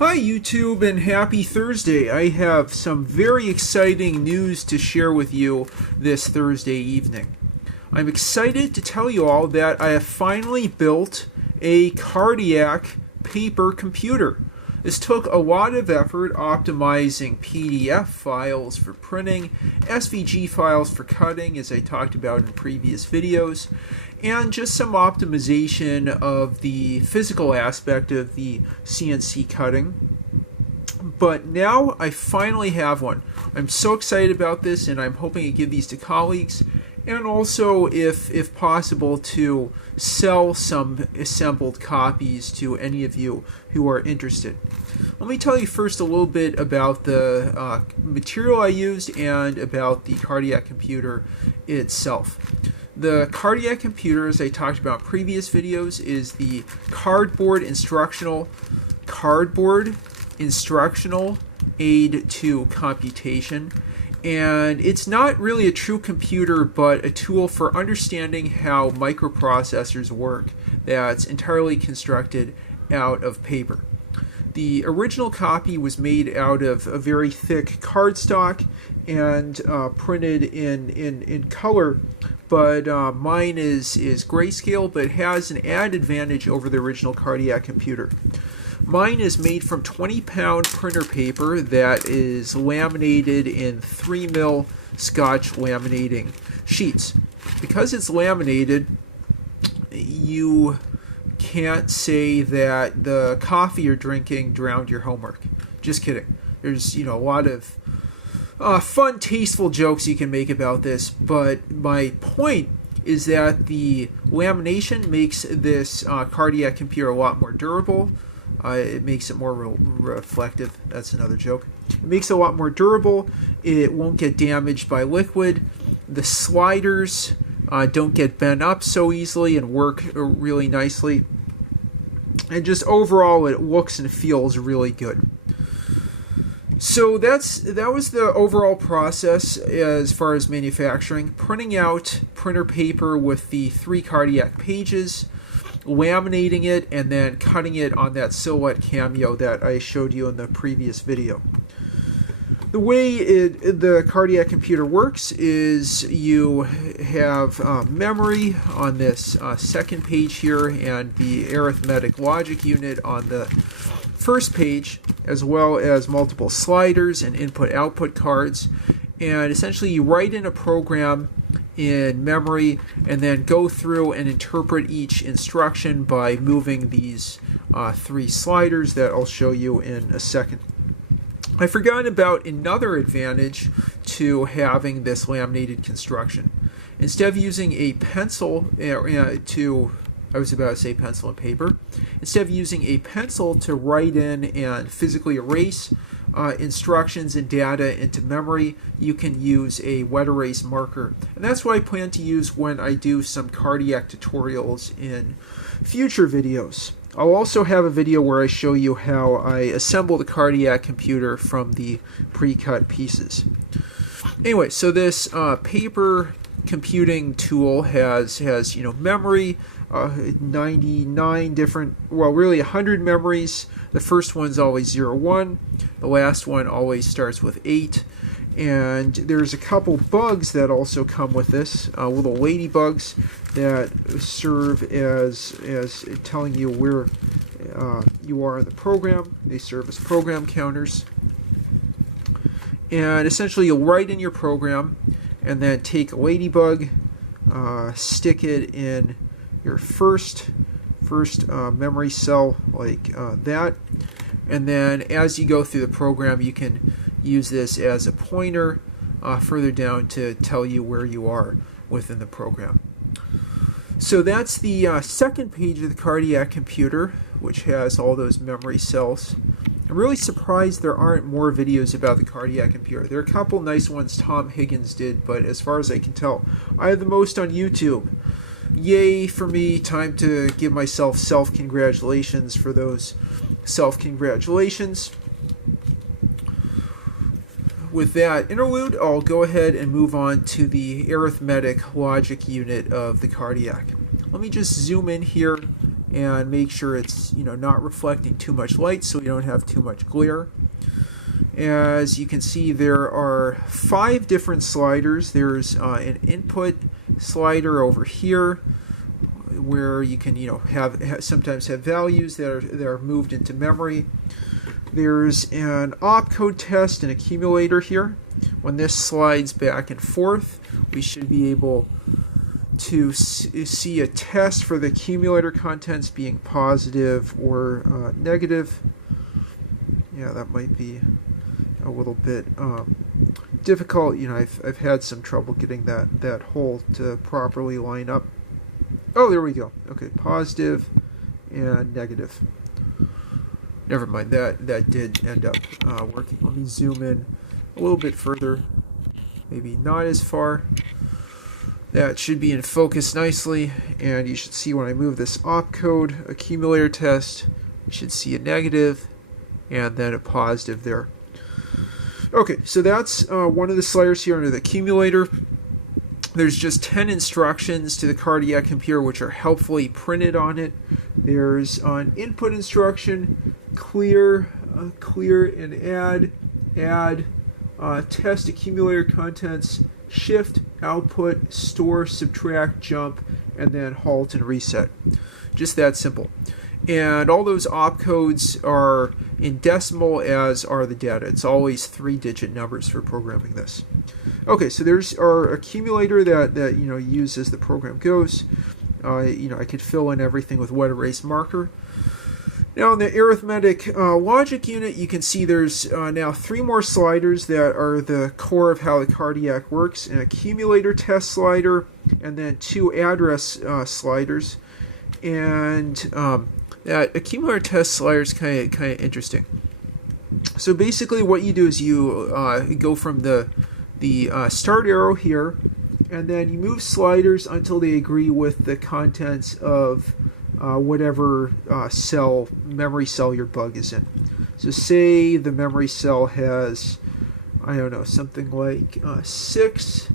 Hi YouTube and happy Thursday. I have some very exciting news to share with you this Thursday evening. I'm excited to tell you all that I have finally built a cardiac paper computer. This took a lot of effort optimizing PDF files for printing, SVG files for cutting, as I talked about in previous videos, and just some optimization of the physical aspect of the CNC cutting. But now I finally have one. I'm so excited about this, and I'm hoping to give these to colleagues, and also, if possible, to sell some assembled copies to any of you who are interested. Let me tell you first a little bit about the material I used and about the cardiac computer itself. The cardiac computer, as I talked about in previous videos, is the CARDboard Instructional Aid to Computation. And it's not really a true computer, but a tool for understanding how microprocessors work that's entirely constructed out of paper. The original copy was made out of a very thick cardstock and printed in color, but mine is grayscale, but has an added advantage over the original cardiac computer. Mine is made from 20-pound printer paper that is laminated in 3mm Scotch laminating sheets. Because it's laminated, you can't say that the coffee you're drinking drowned your homework. Just kidding. There's a lot of fun, tasteful jokes you can make about this, but my point is that the lamination makes this cardiac computer a lot more durable. It makes it more reflective. That's another joke. It makes it a lot more durable. It won't get damaged by liquid. The sliders don't get bent up so easily and work really nicely. And just overall, it looks and feels really good. So that was the overall process as far as manufacturing. Printing out printer paper with the 3 cardiac pages, laminating it, and then cutting it on that silhouette cameo that I showed you in the previous video. The way the cardiac computer works is you have memory on this second page here and the arithmetic logic unit on the first page, as well as multiple sliders and input-output cards. And essentially you write in a program in memory and then go through and interpret each instruction by moving these 3 sliders that I'll show you in a second. I forgot about another advantage to having this laminated construction. Instead of using a pencil I was about to say pencil and paper. Instead of using a pencil to write in and physically erase instructions and data into memory, you can use a wet erase marker. And that's what I plan to use when I do some cardiac tutorials in future videos. I'll also have a video where I show you how I assemble the cardiac computer from the pre-cut pieces. Anyway, so this paper computing tool has memory, 99 different, well, really 100 memories. The first one's always 0, 1. The last one always starts with 8. And there's a couple bugs that also come with this, little ladybugs that serve as telling you where you are in the program. They serve as program counters. And essentially you'll write in your program and then take a ladybug, stick it in your first memory cell like that, and then as you go through the program you can use this as a pointer further down to tell you where you are within the program. So that's the second page of the cardiac computer, which has all those memory cells. I'm really surprised there aren't more videos about the cardiac computer. There are a couple nice ones Tom Higgins did, but as far as I can tell, I have the most on YouTube. Yay for me, time to give myself self-congratulations for those self-congratulations. With that interlude, I'll go ahead and move on to the arithmetic logic unit of the cardiac. Let me just zoom in here and make sure it's not reflecting too much light so you don't have too much glare. As you can see, there are 5 different sliders. There's an input slider over here where you can sometimes have values that are moved into memory. There's an opcode test and accumulator here. When this slides back and forth, we should be able to see a test for the accumulator contents being positive or negative. Yeah, that might be a little bit difficult. I've had some trouble getting that hole to properly line up. Oh, there we go. Okay, positive and negative. Never mind, that did end up working. Let me zoom in a little bit further. Maybe not as far. That should be in focus nicely, and you should see when I move this opcode accumulator test, you should see a negative and then a positive there. Okay, so that's one of the sliders here under the accumulator. There's just 10 instructions to the cardiac computer which are helpfully printed on it. There's an input instruction, clear and add, test accumulator contents, shift, output, store, subtract, jump, and then halt and reset. Just that simple. And all those opcodes are in decimal, as are the data. It's always 3-digit numbers for programming this. Okay, so there's our accumulator that use as the program goes. I could fill in everything with wet erase marker. Now in the arithmetic logic unit, you can see there's now 3 more sliders that are the core of how the cardiac works: an accumulator test slider, and then 2 address sliders. And that accumulator test slider is kind of interesting. So basically, what you do is you go from the start arrow here, and then you move sliders until they agree with the contents of whatever memory cell your bug is in. So say the memory cell has, I don't know, something like 6,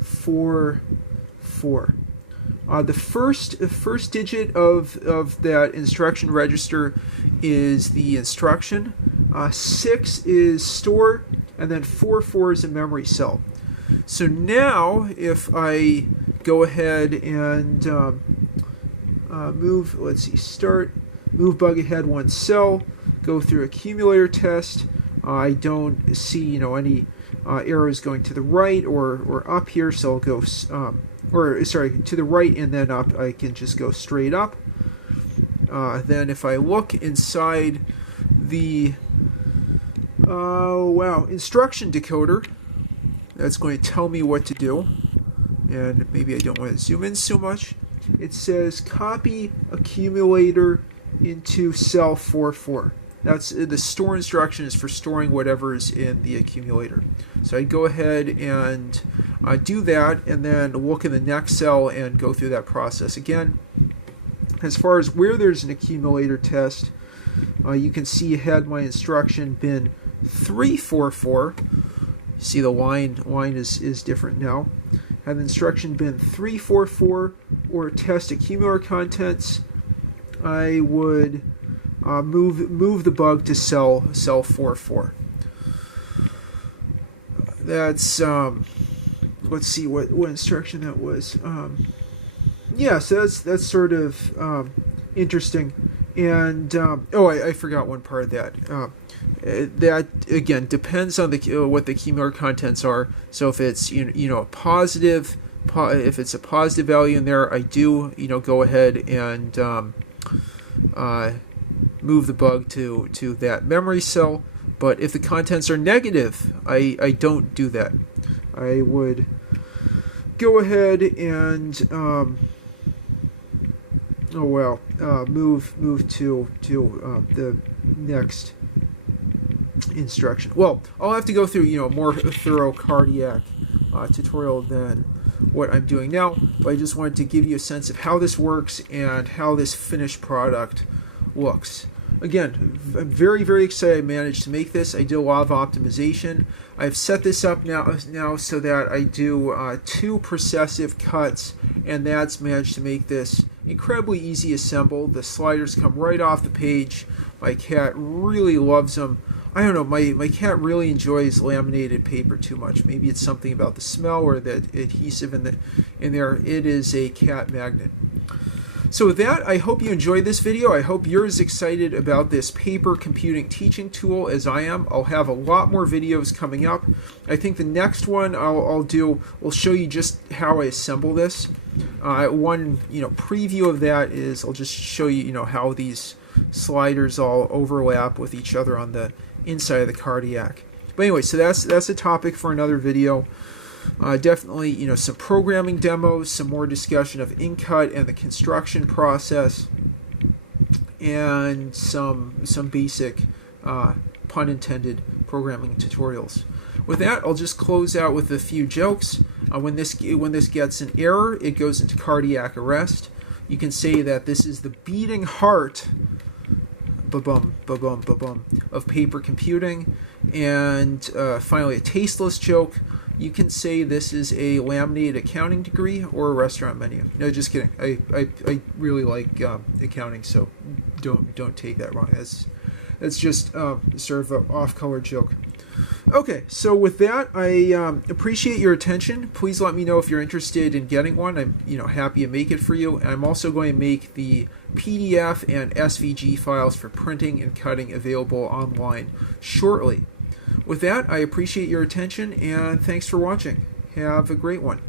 4, 4. The first digit of that instruction register is the instruction. 6 is store, and then 4, 4 is a memory cell. So now if I go ahead and move bug ahead 1 cell, go through accumulator test, I don't see any arrows going to the right or up here, so I'll go to the right and then up. I can just go straight up. Then if I look inside the instruction decoder, that's going to tell me what to do. And maybe I don't want to zoom in so much. It says copy accumulator into cell 44. That's the store instruction is for storing whatever is in the accumulator. So I'd go ahead and do that, and then look in the next cell and go through that process again. As far as where there's an accumulator test, you can see had my instruction been 344. See the line is different now. Had the instruction been 344 or test accumulator contents, I would move the bug to cell 44. That's let's see what instruction that was. So that's sort of interesting. And I forgot one part of that. That again depends on what the accumulator contents are. So if it's a positive, if it's a positive value in there, I do go ahead and move the bug to that memory cell. But if the contents are negative, I don't do that. I would go ahead and move to the next instruction. Well, I'll have to go through a more thorough cardiac tutorial than what I'm doing now, but I just wanted to give you a sense of how this works and how this finished product looks. again, I'm very, very excited I managed to make this. I did a lot of optimization. I've set this up now so that I do 2 processive cuts, and that's managed to make this incredibly easy assembled. The sliders come right off the page. My cat really loves them. I don't know, my cat really enjoys laminated paper too much. Maybe it's something about the smell or the adhesive in there. It is a cat magnet. So with that, I hope you enjoyed this video. I hope you're as excited about this paper computing teaching tool as I am. I'll have a lot more videos coming up. I think the next one I'll do will show you just how I assemble this. One preview of that is I'll just show you how these sliders all overlap with each other on the inside of the cardiac. But anyway, so that's a topic for another video. Definitely, some programming demos, some more discussion of in-cut and the construction process, and some basic, pun intended, programming tutorials. With that, I'll just close out with a few jokes. When this gets an error, it goes into cardiac arrest. You can say that this is the beating heart, ba-bum, ba-bum, ba-bum, of paper computing. And finally, a tasteless joke. You can say this is a laminated accounting degree or a restaurant menu. No, just kidding. I really like accounting, so don't take that wrong. That's just sort of an off-color joke. Okay, so with that, I appreciate your attention. Please let me know if you're interested in getting one. I'm happy to make it for you. And I'm also going to make the PDF and SVG files for printing and cutting available online shortly. With that, I appreciate your attention, and thanks for watching. Have a great one.